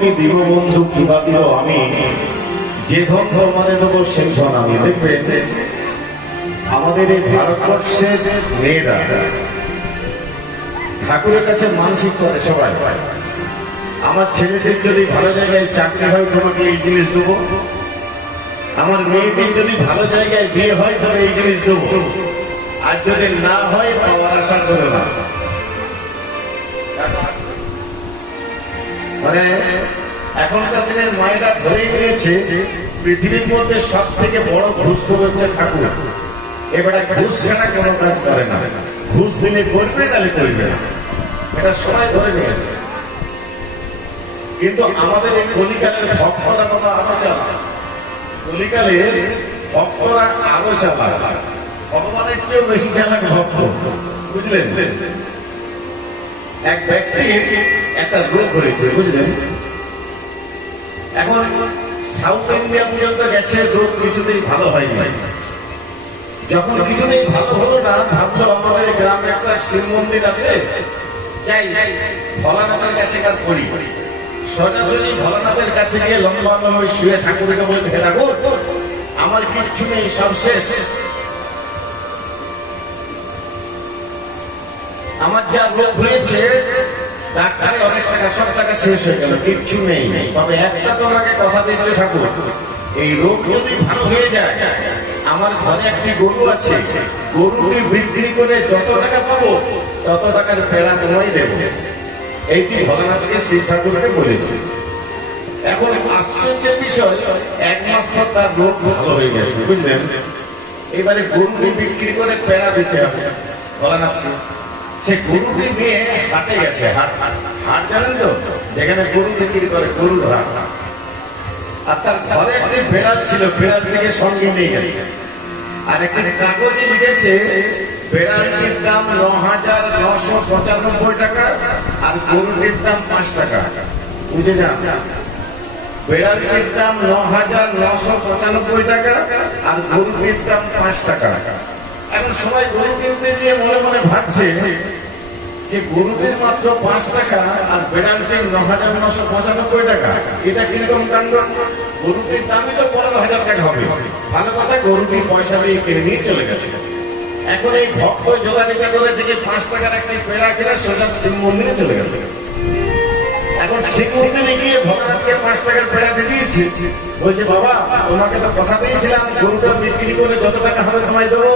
কি দিব বন্ধু, কিবা দিব আমি, যে ধন ধর্মানে দেবো সেই ধন আমি। দেখবেন আমাদের এই ভারতবর্ষের মেয়েরা ঠাকুরের কাছে মানসিক করে সবাই, আমার ছেলেদের যদি ভালো জায়গায় চাকরি হয় তোমাকে এই জিনিস দেবো, আমার মেয়েটির যদি ভালো জায়গায় বিয়ে হয় তবে এই জিনিস দেবো, আর যদি না হয় পাওয়ার আশা করে না। মানে এখনকার দিনের মায়েরা ধরে নিয়েছে পৃথিবীর মধ্যে সব থেকে বড় ঘুষখোর হচ্ছে ঠাকুর। এবারে ঘুষ ছাড়া কোনো কাজ করে না, ঘুষ দিলে করবে নাহলে করবে না, এটা সবাই ধরে নিয়েছে। কিন্তু আমাদের এই কলিকালের ভক্তরা কথা আরো চালা, কলিকালের ভক্তরা আরো চালা, ভগবানের চেয়েও বেশি চালাক ভক্ত, বুঝলেন? এক ব্যক্তির একটা রোগ হয়েছে, বুঝলেন? এখন সাউথ ইন্ডিয়া পর্যন্ত গেছে, রোগ কিছুদিন ভালো হয়নি। যখন কিছুদিন ভালো হলো না, ভাবলো আমাদের গ্রামে একটা শিব মন্দির আছে, যাই ভোলানাথের কাছে কাজ করি। সোজাসুজি ভোলানাথের কাছে গিয়ে লম্বা লম্বা শুয়ে ঠাকুরকে বলতে, হে ঠাকুর আমার কিচ্ছু নেই, সব শেষ, আমার যা রোগ হয়েছে ডাক্তারে অনেক টাকা, সব টাকা শেষ হয়ে গেল, কিচ্ছু নেই। তবে একটা তোমাকে কথা দিচ্ছে ঠাকুর, এই রোগ যদি ভালো হয়ে যায়, আমার ঘরে একটি গরু আছে, গরুটি বিক্রি করে যত টাকা পাবো তত টাকার ফেরা তোমায় দেব। এইটি ভোলানাথকে শিব ঠাকুরকে বলেছে। এখন আশ্চর্যের বিষয়, এক মাস পর তার রোগ ভালো হয়ে গেছে, বুঝলেন? এবারে গরুটি বিক্রি করে ফেরা দিতে হবে ভোলানাথকে। সে গরুটি নিয়ে হাটে গেছে, হাট জানেন তো, যেখানে গরু বিক্রি করে, গরুর হাট। আর তার ঘরে একটি বেড়াল ছিল, বেড়ালটিকে সঙ্গে নিয়ে গেছে, আর একটি কাগজে লিখেছে বেড়ালটির দাম ৯,৯৯৫ টাকা আর গরুটির দাম ৫ টাকা। বুঝে যান, বেড়ালটির দাম ৯,৯৯৫ টাকা আর গরুটির দাম ৫ টাকা। এখন সবাই গরু কিনতে গিয়ে মনে মনে ভাবছে যে গরুটির মাত্র ৫ টাকা আর বেড়ালটির ৯,৯৯৫ টাকা, এটা কিরকম কাণ্ড? গরুটির দামই তো ১৫,০০০ টাকা হবে। ভালো কথা, গরুটি পয়সা দিয়ে কিনে নিয়ে চলে গেছে। এখন এই ভক্ত জোগাড়িকা করে থেকে ৫ টাকার একটি পেড়া কিনে সোজা শিব মন্দিরে চলে গেছে। এখন শিব মন্দিরে গিয়ে ভগবানকে ৫ টাকার পেড়াতে দিয়েছি, বলছে বাবা তোমাকে তো কথা দিয়েছিলাম গরুটা বিক্রি করে যত টাকা হবে তোমায় দেবো।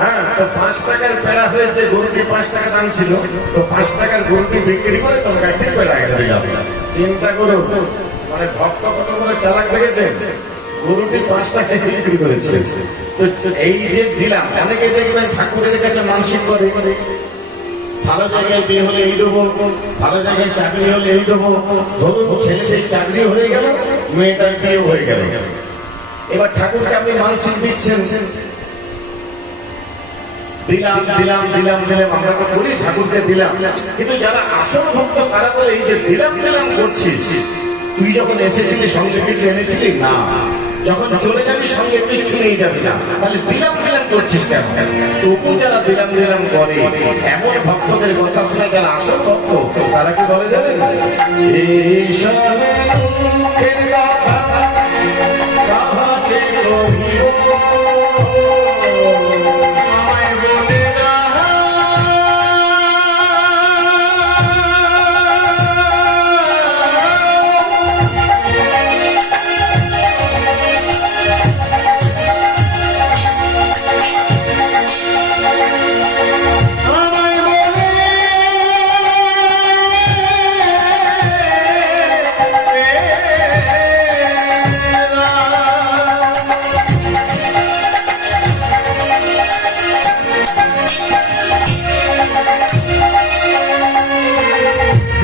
হ্যাঁ, তো ৫ টাকার পেড়া হয়েছে, গরুটি ৫ টাকা দাম ছিল, তো ৫ টাকার গরুটি বিক্রি করে তোমাকে একটি পেড়া এনে যাবে। চিন্তা করো, মানে ভক্ত কত করে চালাক লেগেছে, গরুটি ৫ টাকা বিক্রি করেছে। তো এই যে দিলাম, অনেকে দেখবেন ঠাকুরের কাছে মানসিক করে, ভালো জায়গায় বিয়ে হলে এই দেবো, ভালো জায়গায় চাকরি হলে এই দেবো। ধরুন ছেলে সেই চাকরি হয়ে গেল, মেয়েটার বিয়ে হয়ে গেল, এবার ঠাকুরকে আপনি মানসিক দিচ্ছেন, দিলাম দিলাম দিলাম দিলাম, আমরা তো বলি ঠাকুরকে দিলাম, কিন্তু যারা আসল ভক্ত তারা বলে এই যে দিলাম দিলাম করছিস, তুই যখন এসেছিলি সঙ্গে কিছু এনেছিলি না, যখন চলে যাবি সঙ্গে কিচ্ছু নিয়ে যাবি না, তাহলে দিলাম দিলাম করছিস কেন? তবু যারা দিলাম দিলাম করে, এমন ভক্তদের কথা শুনে যারা আসল ভক্ত তারা কি বলে জানেন?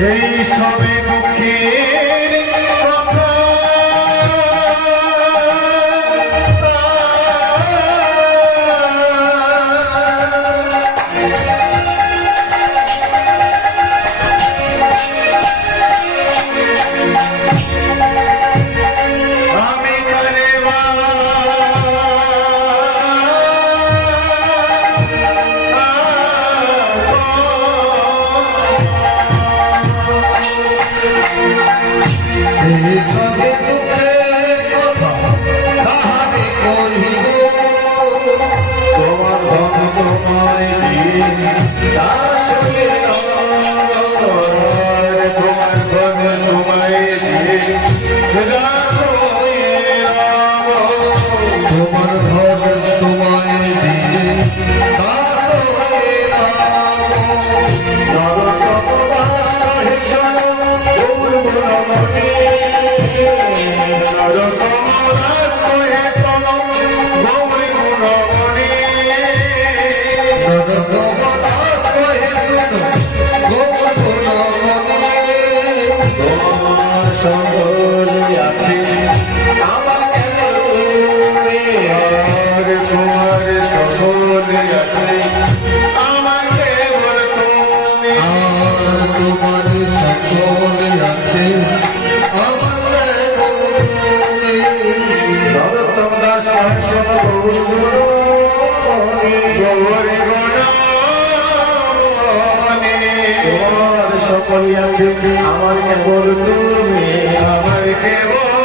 এই সবে দুঃখের কথা আমি করে সবে দুঃখের কথা তাহারে কহিব তোমার ধন তোমায় দিয়ে তার সঙ্গে তোমার ধন তোমায় দিয়ে তোমার ধন তোমায় দিয়ে তার সঙ্গে সকলই আছে আমার কেবল তুমি আমার কেবল